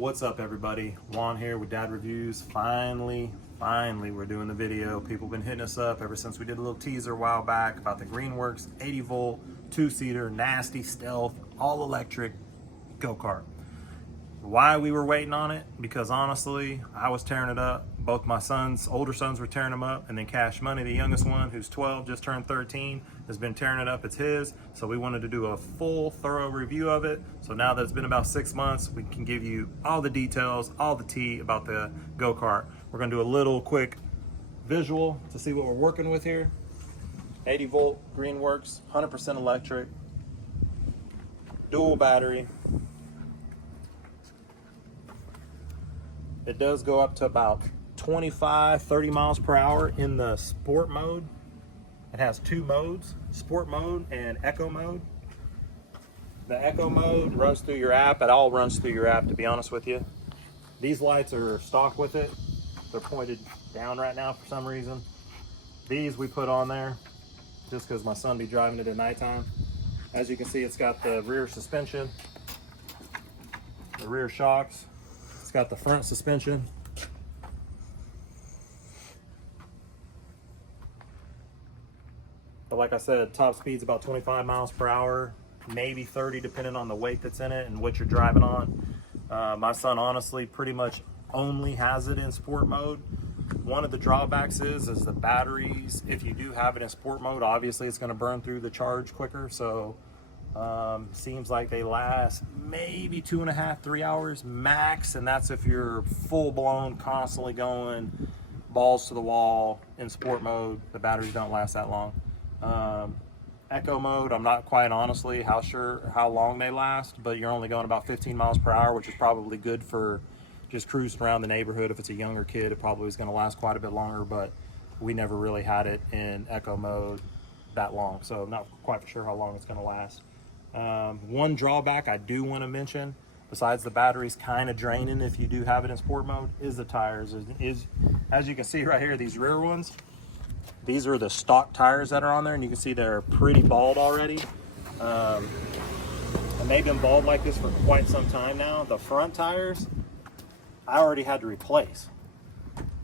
What's up, everybody? Juan here with Dad Reviews. Finally, we're doing the video. People have been hitting us up ever since we did a little teaser a while back about the GREENWORKS 80-volt, two-seater, nasty, stealth, all-electric go-kart. Why we were waiting on it? Because honestly, I was tearing it up. Both my older sons were tearing them up, and then Cash Money, the youngest one, who's 12, just turned 13, has been tearing it up. It's his. So we wanted to do a full, thorough review of it. So now that it's been about 6 months, we can give you all the details, all the tea about the go-kart. We're gonna do a little quick visual to see what we're working with here. 80-volt GREENWORKS, 100% electric, dual battery. It does go up to about 25-30 miles per hour in the sport mode. It has two modes, sport mode and eco mode. The eco mode runs through your app. It all runs through your app, to be honest with you. These lights are stock with it. They're pointed down right now for some reason. These we put on there just because my son be driving it at nighttime. As you can see, it's got the rear suspension, the rear shocks. It's got the front suspension. But like I said, top speed's about 25 miles per hour, maybe 30 depending on the weight that's in it and what you're driving on. My son honestly pretty much only has it in sport mode. One of the drawbacks is the batteries. If you do have it in sport mode, obviously it's going to burn through the charge quicker. So seems like they last maybe 2.5-3 hours max, and that's if you're full-blown, constantly going balls to the wall in sport mode. The batteries don't last that long. Eco mode, I'm not quite honestly sure how long they last, but you're only going about 15 miles per hour, which is probably good for just cruising around the neighborhood. If it's a younger kid, it probably is going to last quite a bit longer, but we never really had it in eco mode that long, so I'm not quite sure how long it's going to last. One drawback I do want to mention, besides the batteries kind of draining if you do have it in sport mode, is the tires. As you can see right here, these rear ones, these are the stock tires that are on there, and you can see they're pretty bald already. And they've been bald like this for quite some time now. The front tires, I already had to replace.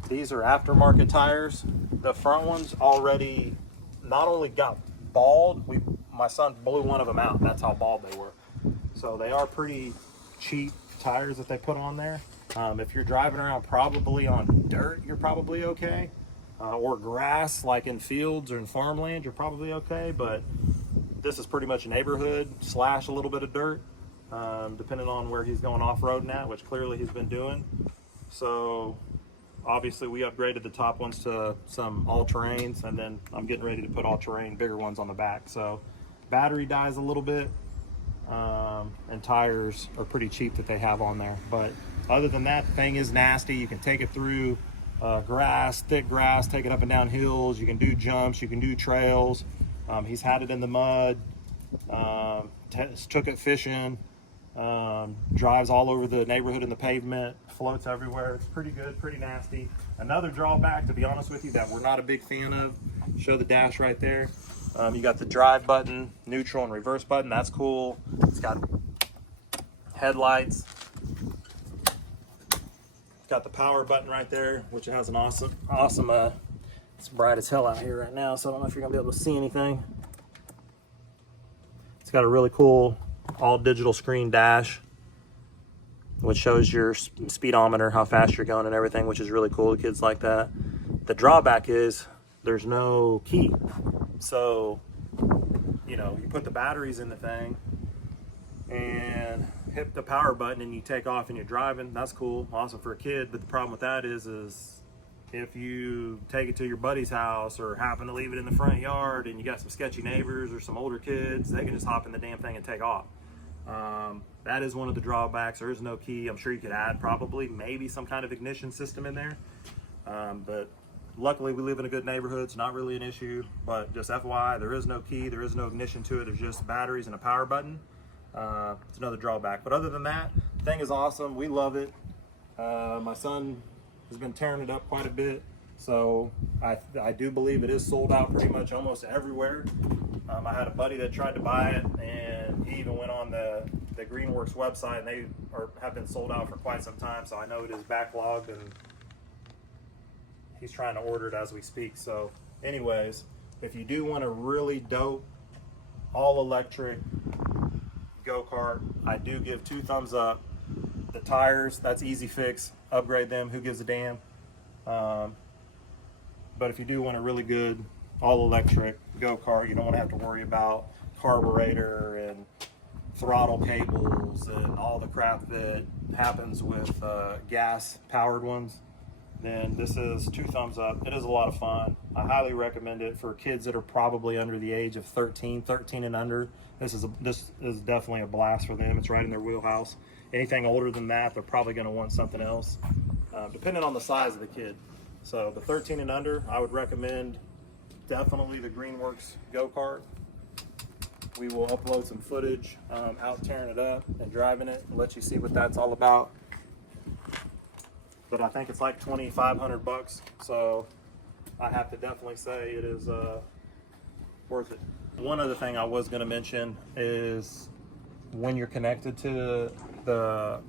These are aftermarket tires. The front ones already not only got bald, my son blew one of them out. That's how bald they were. So they are pretty cheap tires that they put on there. If you're driving around probably on dirt, you're probably okay. Or grass, like in fields or in farmland, you're probably okay. But this is pretty much a neighborhood / a little bit of dirt, depending on where he's going off-roading at, which clearly he's been doing. So obviously we upgraded the top ones to some all-terrains, and then I'm getting ready to put all-terrain bigger ones on the back. So battery dies a little bit, and tires are pretty cheap that they have on there. But other than that, the thing is nasty. You can take it through grass, thick grass, take it up and down hills. You can do jumps, you can do trails. He's had it in the mud, took it fishing, drives all over the neighborhood in the pavement, floats everywhere. It's pretty good, pretty nasty. Another drawback, to be honest with you, that we're not a big fan of, show the dash right there. You got the drive button, neutral and reverse button. That's cool. It's got headlights. It's got the power button right there, which has an awesome, it's bright as hell out here right now, so I don't know if you're gonna be able to see anything. It's got a really cool all digital screen dash, which shows your speedometer, how fast you're going and everything, which is really cool. The kids like that. The drawback is there's no key. So, you know, you put the batteries in the thing and hit the power button and you take off and you're driving. That's cool, awesome for a kid. But the problem with that is if you take it to your buddy's house or happen to leave it in the front yard and you got some sketchy neighbors or some older kids, they can just hop in the damn thing and take off. That is one of the drawbacks. There is no key. I'm sure you could add probably maybe some kind of ignition system in there. But luckily we live in a good neighborhood. It's not really an issue, but just FYI, there is no key. There is no ignition to it. There's just batteries and a power button. It's another drawback. But other than that, the thing is awesome. We love it. My son has been tearing it up quite a bit. So I do believe it is sold out pretty much almost everywhere. I had a buddy that tried to buy it, and he even went on the the GREENWORKS website, and they have been sold out for quite some time, so I know it is backlogged, and he's trying to order it as we speak. So anyways, if you do want a really dope all electric go-kart, I do give 2 thumbs up. The tires, that's easy fix, upgrade them, who gives a damn. But if you do want a really good all electric go-kart, you don't want to have to worry about carburetor and throttle cables and all the crap that happens with gas powered ones, then this is 2 thumbs up. It is a lot of fun. I highly recommend it for kids that are probably under the age of 13 and under. This is definitely a blast for them. It's right in their wheelhouse. Anything older than that, they're probably going to want something else, depending on the size of the kid. So the 13 and under, I would recommend definitely the GREENWORKS go-kart. We will upload some footage out tearing it up and driving it and let you see what that's all about. But I think it's like 2,500 bucks, so I have to definitely say it is worth it. One other thing I was going to mention is when you're connected to the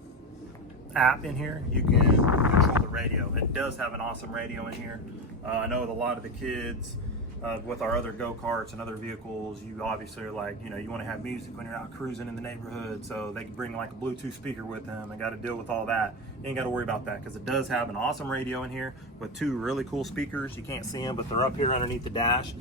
app in here, you can control the radio. It does have an awesome radio in here. I know with a lot of the kids, with our other go-karts and other vehicles, you obviously are like, you know, you want to have music when you're out cruising in the neighborhood, so they can bring like a Bluetooth speaker with them and got to deal with all that. You ain't got to worry about that because it does have an awesome radio in here with 2 really cool speakers. You can't see them, but they're up here underneath the dash,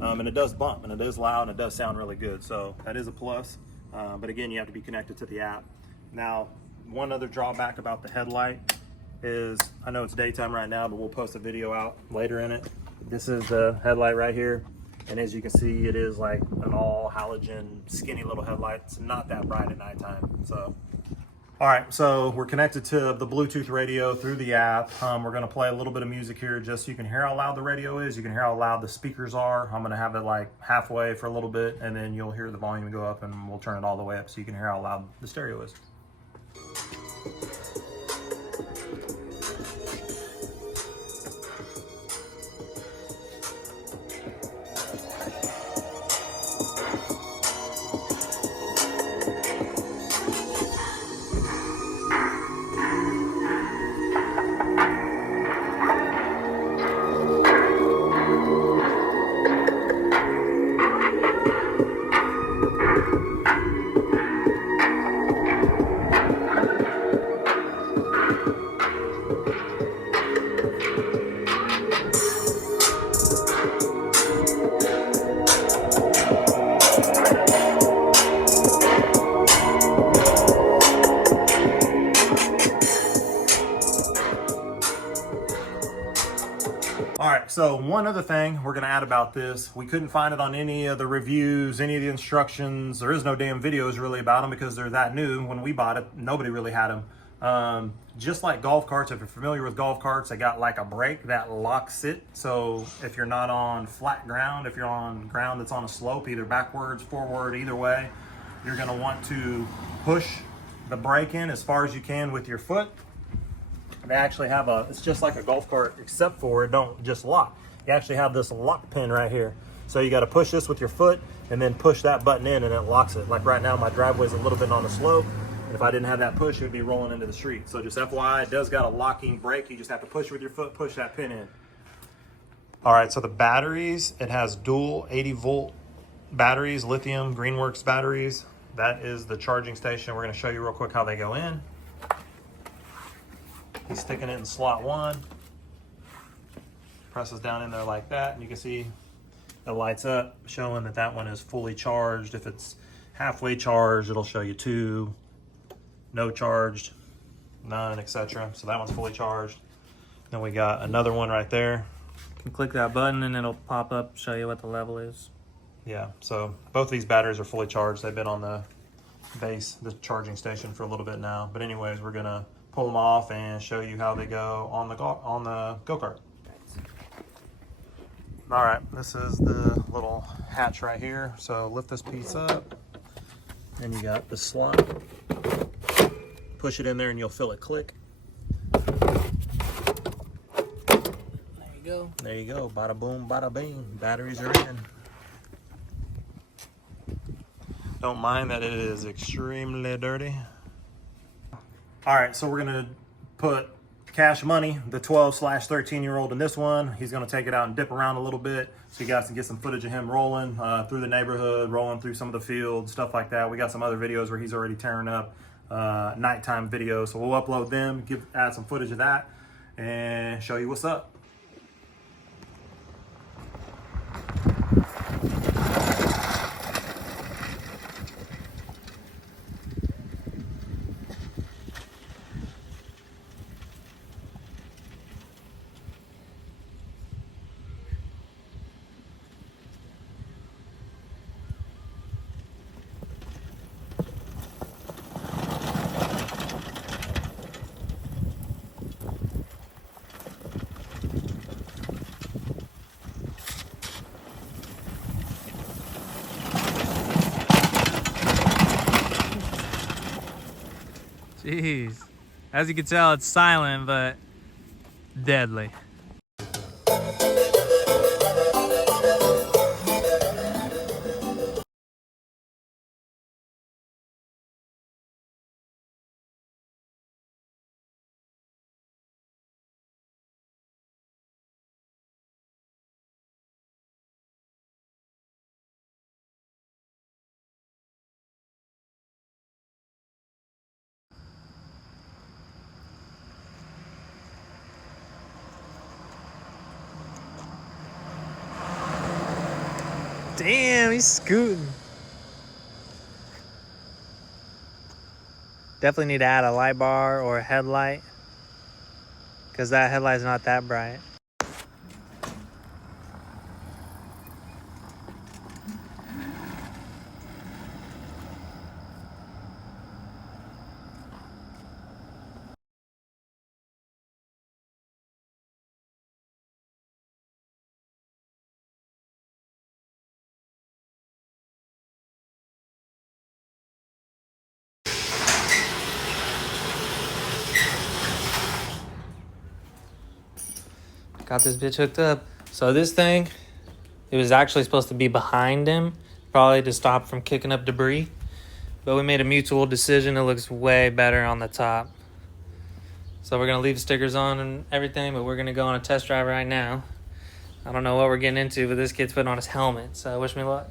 and it does bump, and it is loud, and it does sound really good, so that is a plus. But again, you have to be connected to the app. Now, one other drawback about the headlight is, I know it's daytime right now, but we'll post a video out later in it. This is the headlight right here, and as you can see, it is like an all halogen skinny little headlight. It's not that bright at nighttime. So all right, so we're connected to the Bluetooth radio through the app. We're going to play a little bit of music here just so you can hear how loud the radio is. You can hear how loud the speakers are. I'm going to have it like halfway for a little bit, and then you'll hear the volume go up, and we'll turn it all the way up so you can hear how loud the stereo is. All right, so one other thing we're gonna add about this, we couldn't find it on any of the reviews, any of the instructions. There is no damn videos really about them because they're that new. When we bought it, nobody really had them. Just like golf carts, if you're familiar with golf carts, they got like a brake that locks it. So if you're not on flat ground, if you're on ground that's on a slope, either backwards, forward, either way, you're gonna want to push the brake in as far as you can with your foot. They actually have it's just like a golf cart, except for it don't just lock. You actually have this lock pin right here. So you got to push this with your foot and then push that button in and it locks it. Like right now, my driveway's a little bit on the slope. And if I didn't have that push, it would be rolling into the street. So just FYI, it does got a locking brake. You just have to push with your foot, push that pin in. All right, so the batteries, it has dual 80-volt batteries, lithium GREENWORKS batteries. That is the charging station. We're going to show you real quick how they go in. He's sticking it in slot 1. Presses down in there like that, and you can see it lights up, showing that that one is fully charged. If it's halfway charged, it'll show you 2, no charged, none, etc. So that one's fully charged. Then we got another one right there. You can click that button and it'll pop up, show you what the level is. Yeah, so both of these batteries are fully charged. They've been on the base, the charging station, for a little bit now. But anyways, we're gonna pull them off and show you how they go on the go-kart. All right, this is the little hatch right here. So lift this piece up, and you got the slot. Push it in there and you'll feel it click. There you go. There you go, bada boom, bada bing. Batteries are in. Don't mind that it is extremely dirty. All right, so we're gonna put Cash Money, the 12/13-year-old, in this one. He's gonna take it out and dip around a little bit so you guys can get some footage of him rolling through the neighborhood, rolling through some of the fields, stuff like that. We got some other videos where he's already tearing up, nighttime videos, so we'll upload them, add some footage of that, and show you what's up. Jeez. As you can tell, it's silent, but deadly. Damn, he's scooting. Definitely need to add a light bar or a headlight, because that headlight's not that bright. Got this bitch hooked up. So this thing, it was actually supposed to be behind him, probably to stop from kicking up debris. But we made a mutual decision. It looks way better on the top. So we're gonna leave the stickers on and everything, but we're gonna go on a test drive right now. I don't know what we're getting into, but this kid's putting on his helmet, so wish me luck.